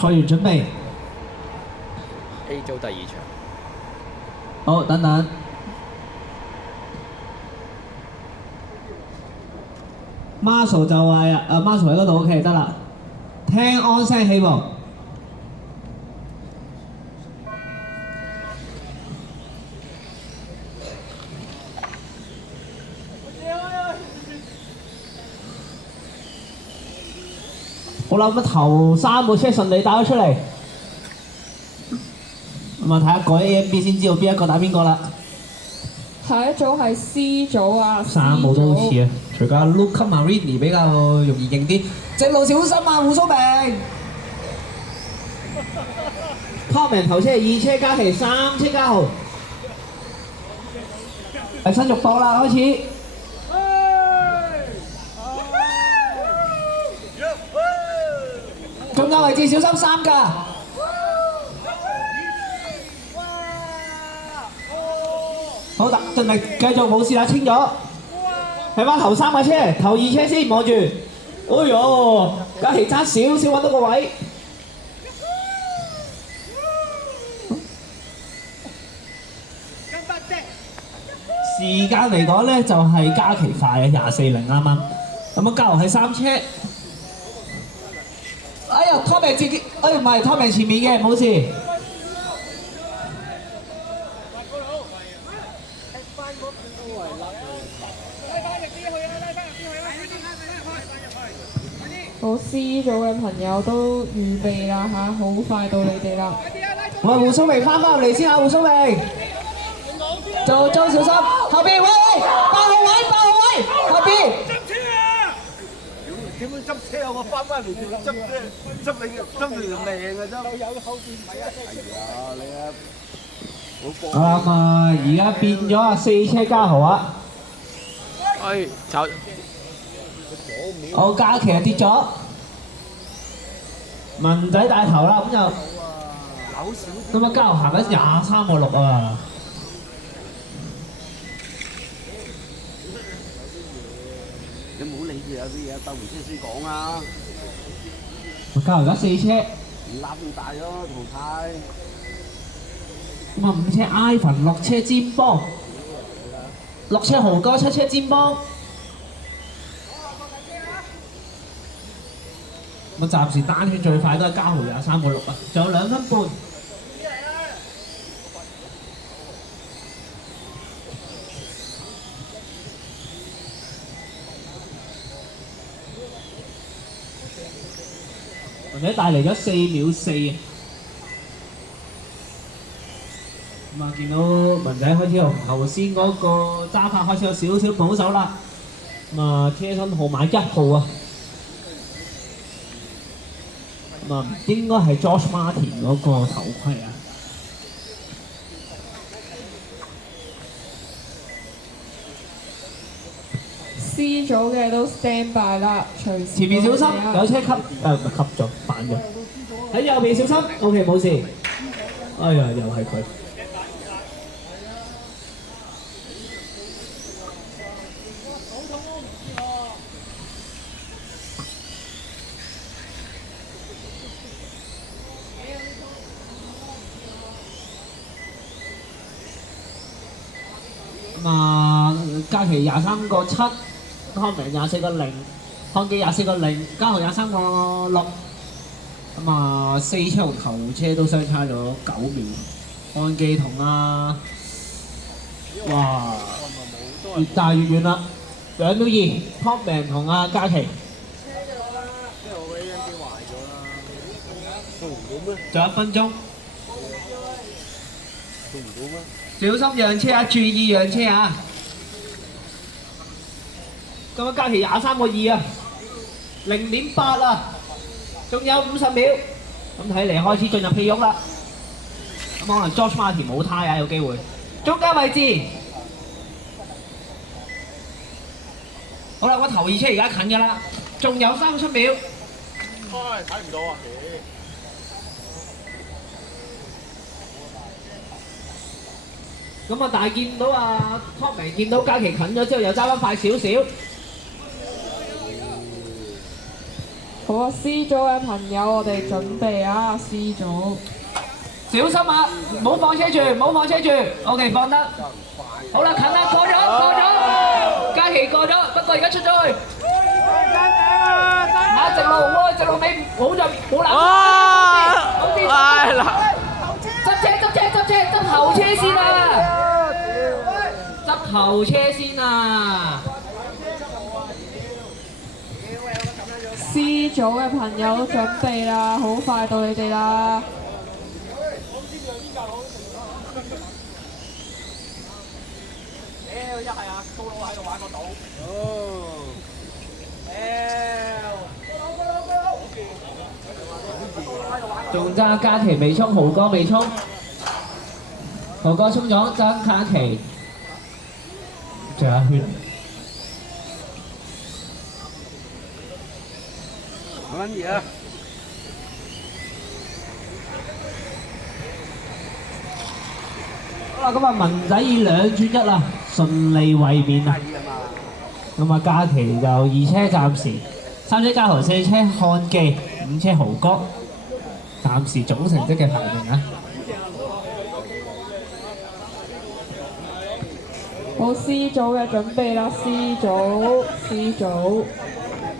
賽員準備。A 組第二場。好，等等。Marshall 就係Marshall 喺嗰度 OK 得啦。聽安聲起步。好啦，咁頭3部車順利帶咗出嚟。咁啊，睇下改 A、M、B 先知道邊一個打邊個啦。下一組係 C 組啊3部都好似啊，除咗 Luca Marini 比較容易認啲。正路小心啊，胡蘇明。Topman 頭車2車加期3車加號。第新續報啦，開始。中間位置小心3㗎。好，盡力繼續冇事啦，清咗。睇翻頭3架車，頭2車先望住。哎呦，嘉琪爭少少揾到個位。時間嚟講咧，就係嘉琪快嘅24.0啱啱。咁啊，嘉豪係3車。哎呀，Tommy自己，哎唔係 Tommy前面嘅，冇事。好 C 組嘅朋友都預備啦嚇，好快到你哋啦。喂，胡蘇明翻入嚟先啊，胡蘇明。做莊小心，後邊喂，8號位，後邊。點會執車啊？我翻返嚟仲執車，執你條命啊！執有後邊係啊，你啊，好啦咁啊，而家變咗啊4車加豪啊。哎，炒。好，嘉琪啊跌咗。文仔帶頭啦，咁就咁啊，嘉豪行緊23.6啊。你唔好理住有啲嘢，鬥完車先講啊！嘉豪而家4車。唔攬咁大咯，淘汰。咁啊5車 Ivan， 6車尖幫，6車豪哥，7車尖幫。咁啊暫時單圈最快都係嘉豪23.6啊，仲有2分半。文仔帶嚟咗4秒4啊！咁啊，見到文仔開始由頭先嗰個揸法開始有少少保守啦。咁啊，車身號碼1號啊，咁啊應該係 George Martin 嗰個頭盔啊。C 組嘅都 stand by 啦，隨時。前面小心，有車吸唔係吸咗，反咗。喺右邊小心 ，OK 冇事。哎呀，又係佢。咁啊，嘉琪23.7，康明24.0，康基24.0，嘉豪23.6。咁啊，4車同頭車都相差咗9秒。安基同哇，越大越遠啦，2秒2。Topman 同嘉琪。仲有1分鐘。小心讓車啊！注意讓車啊！咁啊，嘉琪23.2啊，0.8啊，仲有50秒。咁睇嚟開始進入屁屋啦。咁可能 George Martin 冇胎啊，有機會。中間位置。好啦，我頭2車而家近㗎啦，仲有37秒。唉，睇唔到啊！咁啊，但係見到Topman 見到嘉琪近咗之後，又揸翻快少少。好啊，C 組嘅朋友，我哋準備啊，C 組。小心啊！唔好放車住，唔好放車住。OK， 放得。好啦，近啦，過咗，嘉琪過咗，不過而家出咗去。啊！直路喎，直路尾好就好難。好啲。係啦，執後車先啊！執後車先啊！ C 組嘅朋友準備啦，好快到你哋啦。一係啊，高佬喺度玩個島。仲揸嘉琪未衝，豪哥未衝，豪哥衝咗，爭嘉琪，仲有一圈。冇乜嘢啊！好啦，咁啊文仔以2轉1啦，順利衛冕啊！咁啊嘉琪就2車暫時，3車嘉豪，4車漢記，5車豪哥，暫時總成績嘅排名啊！好 C 組嘅準備啦，C 組。